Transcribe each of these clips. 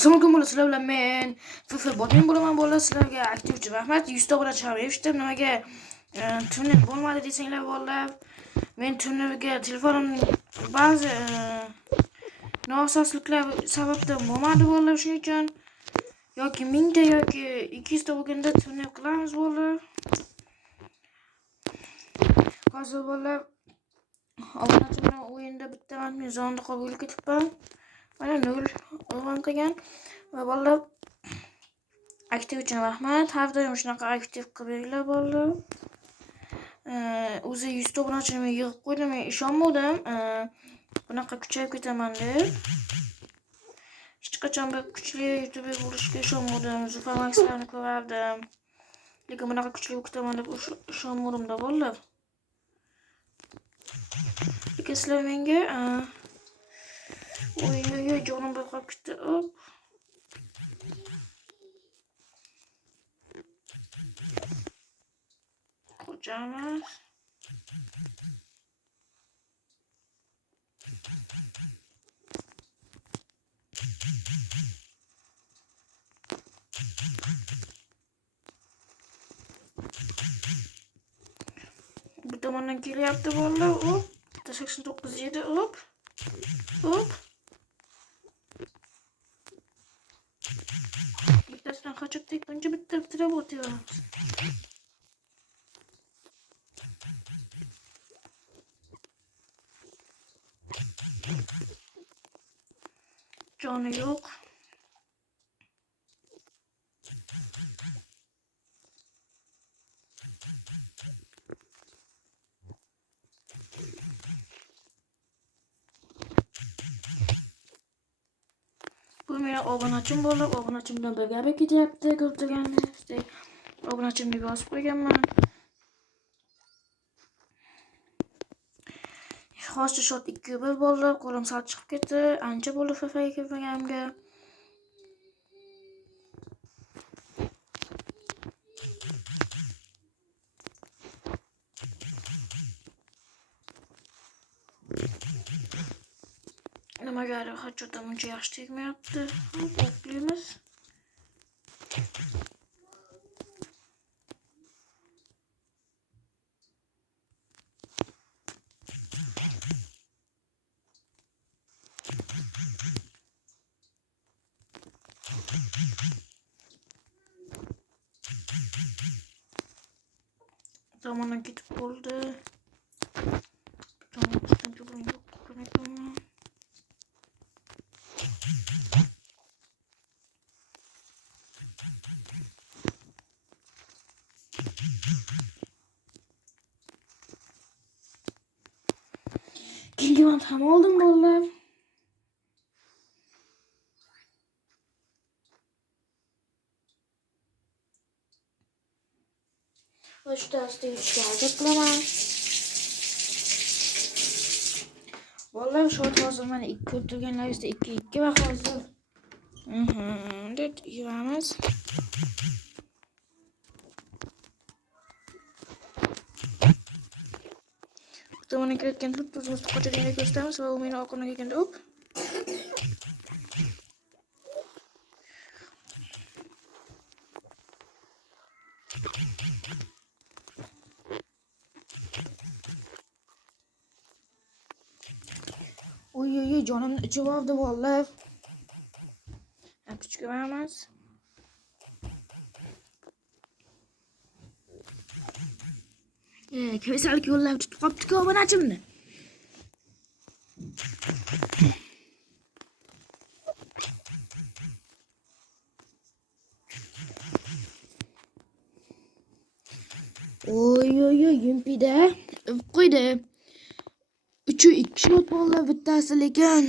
Assalomu alaykum bo'lsa sizlar bilan men FF botning bo'laman bo'lsa sizlarga aktiv uchun rahmat. 100 ta bilan chiqarib nimaga turnet bo'lmadi desanglar bo'llar. Men turnetga telefonimning ba'zi nosozliklar sababdan bo'lmadi bo'llar, shuning uchun yoki 1000 ta yoki 200 ta bo'lganda turnet qilamiz bo'llar. Hozir bo'llar obunachi bilan o'yinda bitta mezonda qolib ketibman. Mana 0 o'g'on qilgan va bolalar aktiv uchun rahmat. Har doim shunaqa aktiv qilinglar bolalar. O'zi 100 ta obunachini yig'ib qo'ydim, men ishonmadim. Bunaqa kuchayib ketaman deb. Hech qachon bir kuchli YouTuber bo'lishga ishonmadim. Zufarmaxlarni ko'rardim. Lekin bunaqa kuchli bo'lib ketaman deb ishonmadim-da bolalar. Lekin sizlar menga oy jonim bir qolib ketdi. Hop. Ko'chamiz. Bu tomondan kelyapti bolalar. Hop. 89 hop. Hop. Bittasidan qochib tekkuncha bitta bitirib o'tyapmiz. Joni yo'q. Bu meni obunachim bo'lib, obunachim bilan birga ketyapti. Ko'rganingizdek, obunachimni bosib qo'yganman. Hozir shot 2-1 bo'ldi. Qo'lim sal chiqib ketdi. Ancha bo'ldi FFga kirmaganimga. Nimagadir hajjatdan uncha yaxshi tegmayapti. O'qlaymiz. Zamandan ketib bo'ldi. Keyingi vaqt ham oldim bolalar. Va shu darsda yutishga harakat qilaman. Bolalar shot hozir mana 2 o'tirganlaringizda 2-2 va hozir deb yuramiz. To'g'ri kiritgan tuz qochadiganini ko'rsatamiz va u meni orqamdan kelganda hop. Oy jonimni ichib oldi bolalar. Kuch ko'ramiz. Kasallik yo'llab tutib qopti-ku obunachimni. Oy yumpida qo'ydi. 3-2 shot bo'ldi bittasi, lekin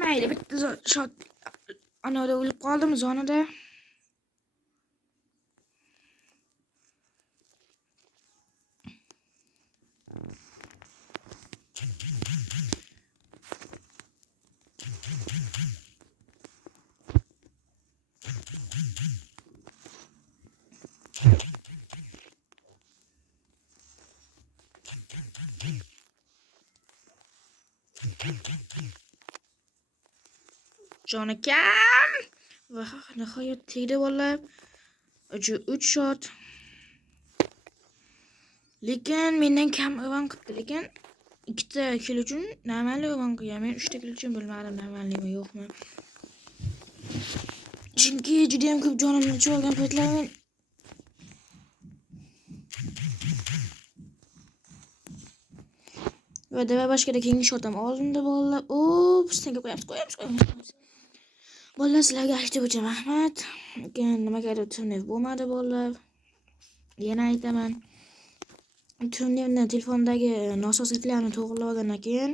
mayli, bitta shot anoda o'lib qoldim zonada. Jon akam. Va nihoyat tegdi bolalar. 3 shot. Lekin mendan kam o'g'on qildi. Lekin 2 kill uchun normalni o'g'on qilgan. Men 3 kill uchun bilmadim normalmi yo'qmi. Chunki juda ham ko'p jonimni cho'lgan paytlar men va deva boshqada keyingi shotam oldinda bolalar. Ups, senga qo'yamiz. Bolalar sizlarga aytib o'tib rahmat. Lekin nimagadir turniv bo'lmadi bolalar. Yana aytaman. Turnirni telefondagi nosozliklarni to'g'rilab olgandan keyin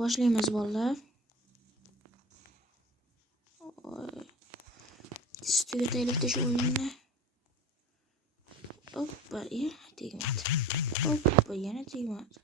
boshlaymiz bolalar. Tugataylikda shu o'yinni. Hoppa, tegmadi. Hoppa, yana tegmadi.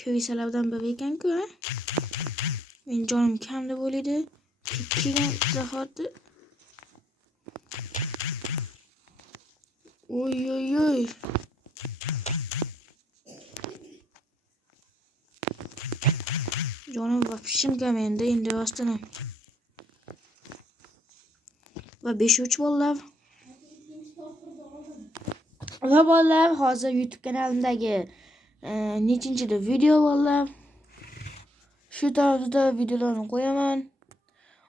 Ko'ysalardan biri ekan-ku, ha? Men jonim kam deb o'ylaydi. Kelgan zahoti. Oy. Jonim vapshim kam endi rostini. Va 5-3 bolalar. Va bolalar, hozir YouTube kanalimdagi nechinchida video bolalar. Shu tarzda videolarni qo'yaman.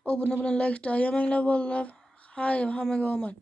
Obuna bilan like ayamanglar bolalar. Hammaga omad.